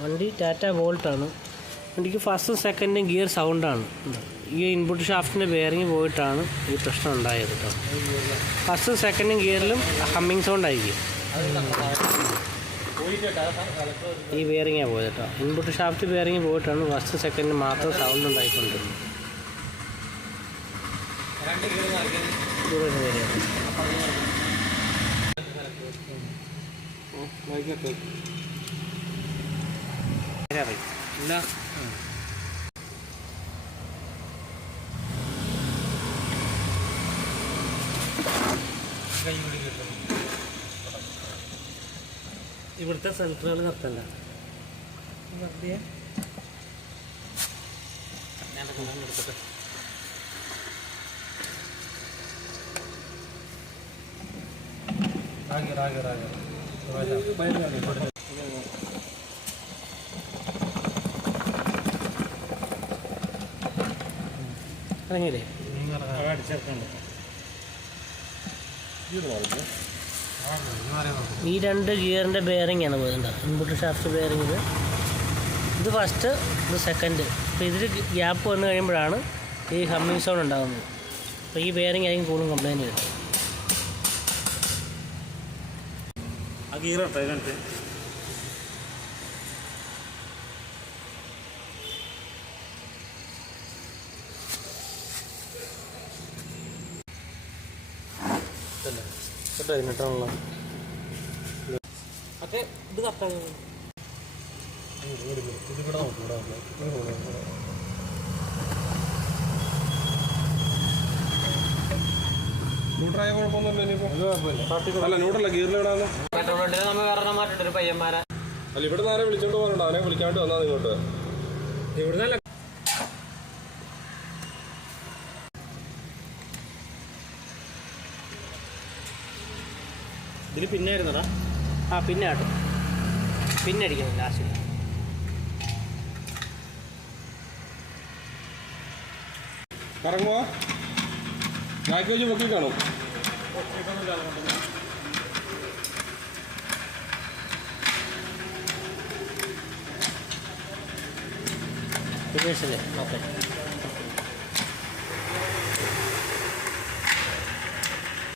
വണ്ടി ടാറ്റ വോൾട്ടാണ്. വണ്ടിക്ക് ഫസ്റ്റും സെക്കൻഡും ഗിയർ സൗണ്ടാണ്. ഈ ഇൻപുട്ട് ഷാഫ്റ്റിൻ്റെ ബെയറിങ് പോയിട്ടാണ് ഈ പ്രശ്നം ഉണ്ടായത് കേട്ടോ. ഫസ്റ്റും സെക്കൻഡും ഗിയറിലും ഹമ്മിങ് സൗണ്ട് ആയിരിക്കും. ഈ ബെയറിങ്ങാണ് പോയത് കേട്ടോ. ഇൻപുട്ട് ഷാഫ്റ്റ് ബെയറിങ് പോയിട്ടാണ് ഫസ്റ്റ് സെക്കൻഡ് മാത്രം സൗണ്ട് ഉണ്ടായിക്കൊണ്ടിരുന്നത്. ഇവിടുത്തെ സെൻറ്ററുകൾ നിർത്തണ്ട. വെറുതെ എടുത്തിട്ട് ഇറങ്ങിയില്ലേ? ഈ രണ്ട് ഗിയറിൻ്റെ ബെയറിംഗ് ആണ് പോയത്. ഇൻപുട്ട് ഷാഫ്റ്റ് ബെയറിംഗ് ഇത് ഫസ്റ്റ്, ഇത് സെക്കൻഡ്. അപ്പോൾ ഇതിൽ ഗ്യാപ്പ് വന്നു കഴിയുമ്പോഴാണ് ഈ ഹമ്മിങ് സൗണ്ട് ഉണ്ടാകുന്നത്. അപ്പോൾ ഈ ബെയറിംഗ് ആയിരിക്കും കൂടുതലും കംപ്ലൈൻറ്റ് വരുന്നത്. ആ ഗിയർ ഇട്ട് കേട്ടോ. ഒക്കെ ഇത് കറക്റ്റാണ്. ന്യൂട്രായ കുഴപ്പമൊന്നുമില്ല. ഇനിയിപ്പോൾ അല്ല ന്യൂട്രല്ല ഗിയറിലെവിടാന്ന് പയ്യന്മാരെ അല്ല ഇവിടെ നേരെ വിളിച്ചോണ്ട് പോകാനുണ്ടോ? അവനെ വിളിക്കാണ്ട് വന്നാൽ ഇങ്ങോട്ട് ഇവിടുന്നല്ല. ഇതിന് പിന്നെ ആയിരുന്നടാ. പിന്നെ ആട്ടോ, പിന്നെ അടിക്കുന്നു ലാസ്റ്റ്. കറങ്ങുക ബാക്കി വെച്ച് പൊക്കി കാണും. ഫിനിഷല്ലേ? ഓക്കെ.